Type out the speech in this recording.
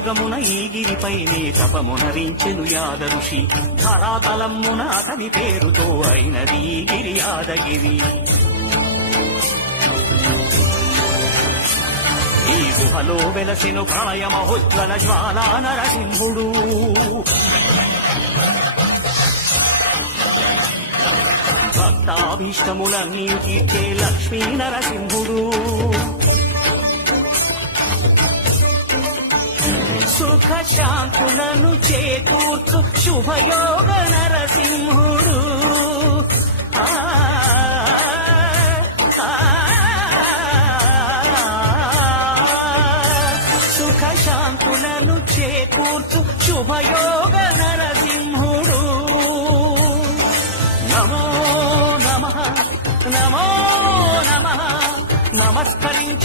కలియుగమున ఈ గిరిపైనే తపమునరించెను యాద ఋషి. ధరాతలమ్మున అతని పేరుతో అయినది ఈ గిరి యాదగిరి. ఈ గుహలో వెలసెను ప్రళయ మహోజ్వల జ్వాలా నరసింహుడు. భక్తాభీష్టములన్నీ తీర్చే లక్ష్మీ నరసింహుడు. సుఖ శాంతులను చేకూర్చు శుభయోగ నరసింహుడు. సుఖ శాంతులను చేకూర్చు శుభయోగ నరసింహుడు. నమో నమః నమో నమః నమస్కరించ